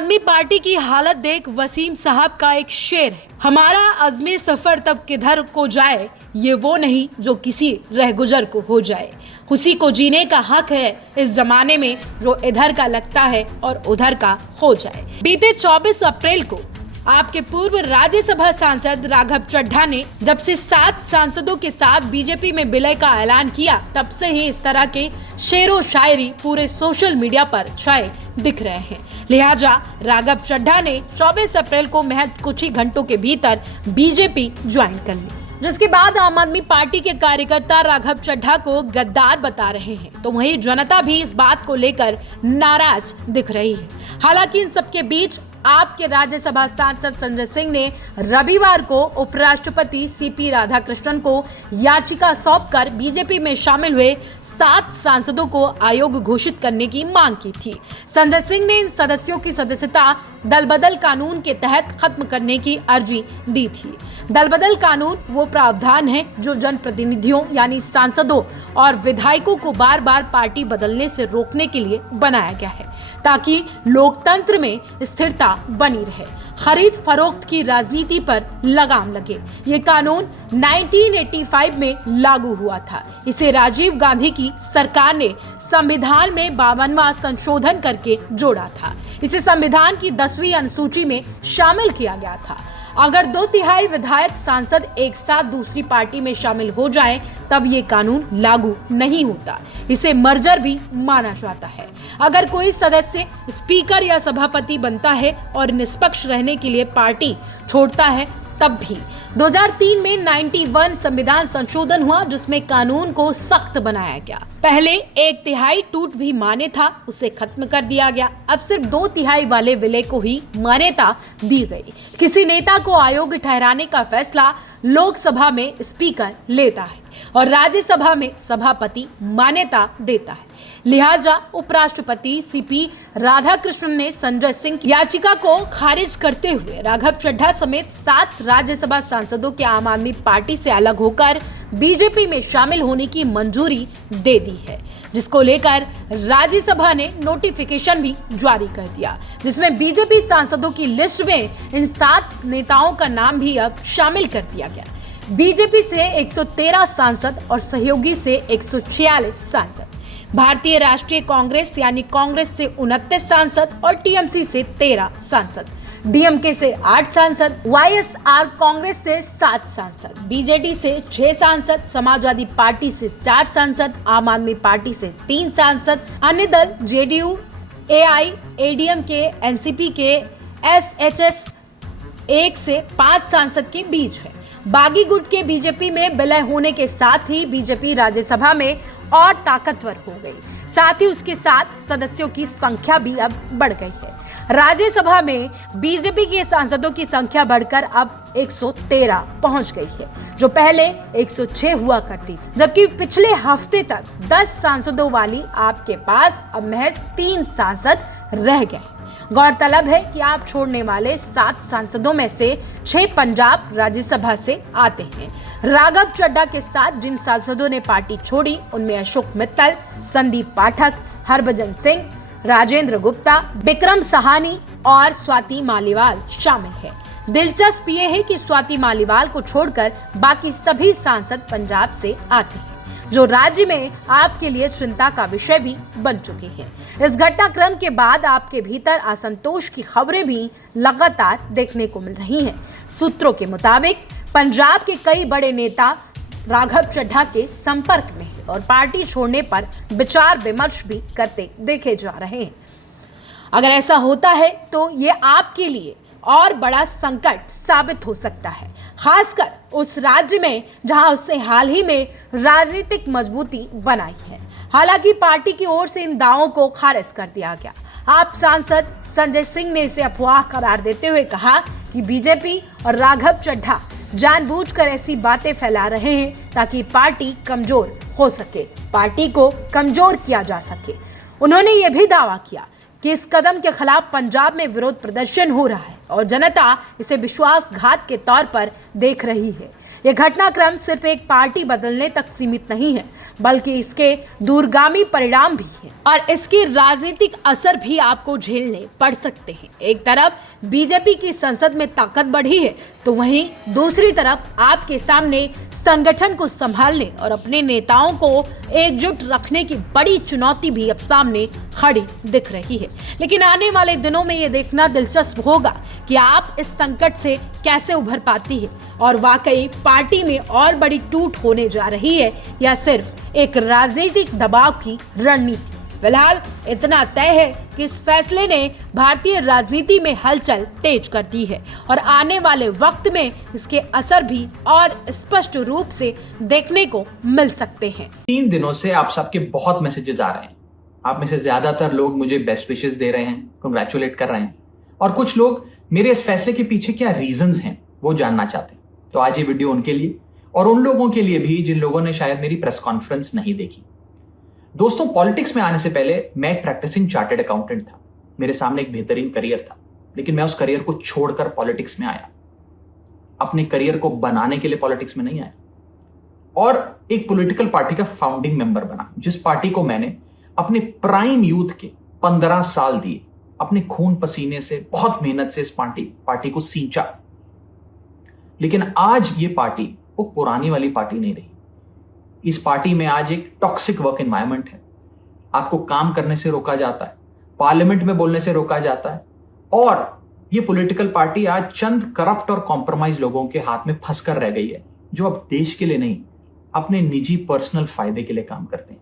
आदमी पार्टी की हालत देख वसीम साहब का एक शेर है, हमारा अज़्मे सफर तब किधर को जाए, ये वो नहीं जो किसी रहगुजर को हो जाए। उसी को जीने का हक है इस जमाने में जो इधर का लगता है और उधर का हो जाए। बीते 24 अप्रैल को आपके पूर्व राज्यसभा सांसद राघव चड्ढा ने जब से 7 सांसदों के साथ बीजेपी में विलय का ऐलान किया, तब से ही इस तरह के शेरो शायरी पूरे सोशल मीडिया पर छाए दिख रहे हैं। लिहाजा राघव चड्ढा ने 24 अप्रैल को महज कुछ ही घंटों के भीतर बीजेपी ज्वाइन कर ली, जिसके बाद आम आदमी पार्टी के कार्यकर्ता राघव चड्ढा को गद्दार बता रहे हैं, तो वहीं जनता भी इस बात को लेकर नाराज दिख रही है। हालांकि इन सबके बीच आपके राज्यसभा सांसद संजय सिंह ने रविवार को उपराष्ट्रपति सीपी राधाकृष्णन को याचिका सौंपकर बीजेपी में शामिल हुए 7 सांसदों को अयोग्य घोषित करने की मांग की थी। संजय सिंह ने इन सदस्यों की सदस्यता दल बदल कानून के तहत खत्म करने की अर्जी दी थी। दल बदल कानून वो प्रावधान है जो जनप्रतिनिधियों यानी सांसदों और विधायकों को बार बार पार्टी बदलने से रोकने के लिए बनाया गया है, ताकि लोकतंत्र में स्थिरता बनी रहे, खरीद फरोख्त की राजनीति पर लगाम लगे। ये कानून 1985 में लागू हुआ था। इसे राजीव गांधी की सरकार ने संविधान में 52वां संशोधन करके जोड़ा था। इसे संविधान की 10वीं अनुसूची में शामिल किया गया था। अगर 2/3 विधायक सांसद एक साथ दूसरी पार्टी में शामिल हो जाएं, तब ये कानून लागू नहीं होता। इसे मर्जर भी माना जाता है। अगर कोई सदस्य स्पीकर या सभापति बनता है और निष्पक्ष रहने के लिए पार्टी छोड़ता है, तब भी 2003 में 91 संविधान संशोधन हुआ, जिसमें कानून को सख्त बनाया गया। पहले 1/3 टूट भी मान्य था, उसे खत्म कर दिया गया। अब सिर्फ 2/3 वाले विलय को ही मान्यता दी गई। किसी नेता को अयोग्य ठहराने का फैसला लोकसभा में स्पीकर लेता है और राज्यसभा में सभापति मान्यता देता है। लिहाजा उपराष्ट्रपति सीपी राधाकृष्णन ने संजय सिंह की याचिका को खारिज करते हुए राघव चड्ढा समेत 7 राज्यसभा सांसदों के आम आदमी पार्टी से अलग होकर बीजेपी में शामिल होने की मंजूरी दे दी है, जिसको लेकर राज्यसभा ने नोटिफिकेशन भी जारी कर दिया, जिसमें बीजेपी सांसदों की लिस्ट में इन 7 नेताओं का नाम भी अब शामिल कर दिया गया। बीजेपी से 113 सांसद और सहयोगी से 146 सांसद, भारतीय राष्ट्रीय कांग्रेस यानी कांग्रेस से 29 सांसद और टीएमसी से 13 सांसद, डीएमके से 8 सांसद, वाईएसआर कांग्रेस से 7 सांसद, बीजेडी से 6 सांसद, समाजवादी पार्टी से 4 सांसद, आम आदमी पार्टी से 3 सांसद, अन्य दल जेडीयू, एआईएडीएमके, एनसीपी के एसएचएस 1 से 5 सांसद के बीच है। बागी गुट के बीजेपी में विलय होने के साथ ही बीजेपी राज्यसभा में और ताकतवर हो गई, साथ ही उसके साथ सदस्यों की संख्या भी अब बढ़ गई है। राज्यसभा में बीजेपी के सांसदों की संख्या बढ़कर अब 113 पहुंच गई है, जो पहले 106 हुआ करती थी, जबकि पिछले हफ्ते तक 10 सांसदों वाली आपके पास अब महज 3 सांसद रह गए। गौरतलब है कि आप छोड़ने वाले 7 सांसदों में से 6 पंजाब राज्यसभा से आते हैं। राघव चड्ढा के साथ जिन सांसदों ने पार्टी छोड़ी, उनमें अशोक मित्तल, संदीप पाठक, हरभजन सिंह, राजेंद्र गुप्ता, विक्रम सहानी और स्वाति मालीवाल शामिल है। दिलचस्प ये है कि स्वाति मालीवाल को छोड़कर बाकी सभी सांसद पंजाब से आते हैं, जो राज्य में आपके लिए चिंता का विषय भी बन चुके हैं। इस घटनाक्रम के बाद आपके भीतर असंतोष की खबरें भी लगातार देखने को मिल रही हैं। सूत्रों के मुताबिक पंजाब के कई बड़े नेता राघव चड्ढा के संपर्क में हैं और पार्टी छोड़ने पर विचार विमर्श भी करते देखे जा रहे हैं। अगर ऐसा होता है तो ये आपके लिए और बड़ा संकट साबित हो सकता है, खासकर उस राज्य में जहां उसने हाल ही में राजनीतिक मजबूती बनाई है। हालांकि पार्टी की ओर से इन दावों को खारिज कर दिया गया। आप सांसद संजय सिंह ने इसे अफवाह करार देते हुए कहा कि बीजेपी और राघव चड्ढा जानबूझकर ऐसी बातें फैला रहे हैं ताकि पार्टी कमजोर हो सके, पार्टी को कमजोर किया जा सके। उन्होंने ये भी दावा किया कि इस कदम के खिलाफ पंजाब में विरोध प्रदर्शन हो रहा है। और जनता इसे विश्वासघात के तौर पर देख रही है। यह घटनाक्रम सिर्फ एक पार्टी बदलने तक सीमित नहीं है, बल्कि इसके दूरगामी परिणाम भी हैं और इसकी राजनीतिक असर भी आपको झेलने पड़ सकते हैं। एक तरफ बीजेपी की संसद में ताकत बढ़ी है, तो वहीं दूसरी तरफ आपके सामने संगठन को संभालने और अपने नेताओं को एकजुट रखने की बड़ी चुनौती भी अब सामने खड़ी दिख रही है। लेकिन आने वाले दिनों में ये देखना दिलचस्प होगा कि आप इस संकट से कैसे उभर पाती है और वाकई पार्टी में और बड़ी टूट होने जा रही है या सिर्फ एक राजनीतिक दबाव की रणनीति। फिलहाल इतना तय है कि इस फैसले ने भारतीय राजनीति में हलचल तेज कर दी है और आने वाले वक्त में इसके असर भी और स्पष्ट रूप से देखने को मिल सकते हैं। 3 दिनों से आप सबके बहुत मैसेजेस आ रहे हैं। आप में से ज्यादातर लोग मुझे बेस्ट विशेस दे रहे हैं, कंग्रेचुलेट कर रहे हैं, और कुछ लोग मेरे इस फैसले के पीछे क्या रीजंस हैं वो जानना चाहते हैं। तो आज ये वीडियो उनके लिए और उन लोगों के लिए भी जिन लोगों ने शायद मेरी प्रेस कॉन्फ्रेंस नहीं देखी। दोस्तों, पॉलिटिक्स में आने से पहले मैं एक प्रैक्टिसिंग चार्टर्ड अकाउंटेंट था। मेरे सामने एक बेहतरीन करियर था, लेकिन मैं उस करियर को छोड़कर पॉलिटिक्स में आया। अपने करियर को बनाने के लिए पॉलिटिक्स में नहीं आया और एक पॉलिटिकल पार्टी का फाउंडिंग मेंबर बना, जिस पार्टी को मैंने अपने प्राइम यूथ के 15 साल दिए, अपने खून पसीने से, बहुत मेहनत से इस पार्टी को सींचा। लेकिन आज ये पार्टी वो पुरानी वाली पार्टी नहीं रही। इस पार्टी में आज एक टॉक्सिक वर्क एनवायरनमेंट है। आपको काम करने से रोका जाता है, पार्लियामेंट में बोलने से रोका जाता है, और ये पॉलिटिकल पार्टी आज चंद करप्ट और कॉम्प्रोमाइज लोगों के हाथ में फंसकर रह गई है, जो अब देश के लिए नहीं, अपने निजी पर्सनल फायदे के लिए काम करते हैं।